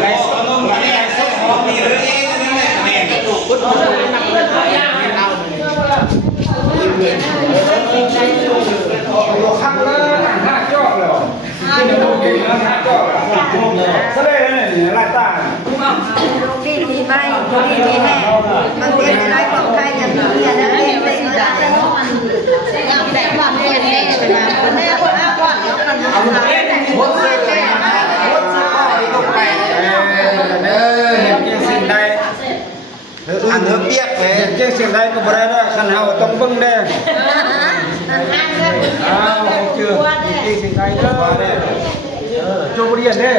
ไรส้มไรส้มของดีเลยนั่นแหละแม่ถูกพุทธข้างล่างห้าจอกเลยที่เราเก่งแล้วห้าจอกซะเลยนี่ไรตาดีดีไหมดีดีแม่มันเป็นอะไรของใครกันเนี่ยนะเป็นเป็นอะไรแต่ความเป็นแม่แม่คนอ้างว่ากันเอาเล่นหัวเสือหัวเสือตกไปเห็นเก่งสิ่งใดอันเธอเปียกเลยเก่งสิ่งใดก็บ่ได้ด้วยขันเฮาต้องเบิ่งแน่อ้าวเชื่อเก่งสิ่งใดเด้อจบเรียนเด้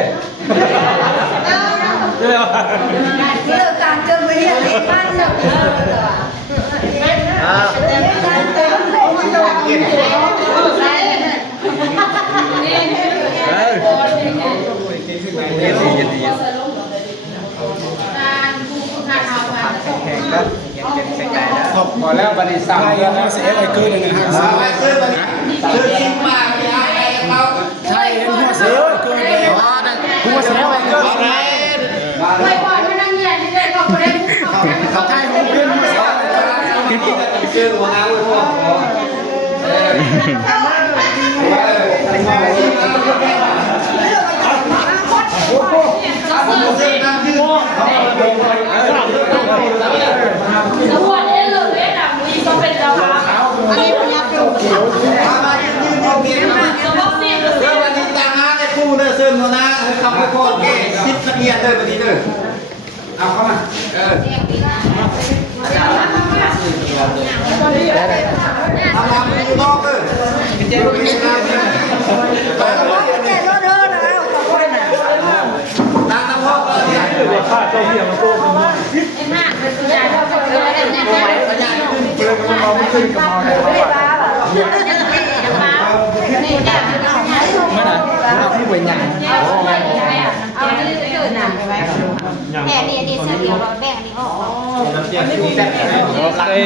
เลิกการจนไม่เรียนที่บ้านเลิกขอบพอแล้วบัดนี้3 เดือนแล้วเสียอะไรคืนนึงนะซื้อ10 บาทไปเอาให้เขาใช่เห็นหัวเสือคืนแล้วหัวเสือไปเกินไปก่อนไม่นั่งเงียบที่ได้ก็ไม่ได้เขาใช่หัวเสือซื้อหัวน้ำหัวสวัสดีเลยเล่นอ่ะมีก็เป็นดาวอันนี้พยับอยู่ยืนวันนี้ต่างหากไอ้คู่เด้อซื้อหัวน้ำขับไปโคตรเก๋10 นาทีเด้อวันนี้เด้อเอาเข้ามาทำงานอยู่นอกเลยเป็นเจ้าหน้าที่ไปกับพ่อเนี่ย รถเธอนะขอบคุณนะ ตามพ่อเลยเนี่ยข้าเจ้าเหี้ยมาโกงกันมาไอ้ห่าเป็นตัวใหญ่ก็เป็นอะไรเนี่ย สัญญาณขึ้นเปลือกมันมองไม่ขึ้นกับมองให้เขาว่านี่แก่เป็นเอาไม่ได้เราผู้เป็นยังเอาไม่ได้เอาไม่ได้เกิดหนักไปไหมแก่นี่เสียเดียวเราแบ่งนี่ออก โอเค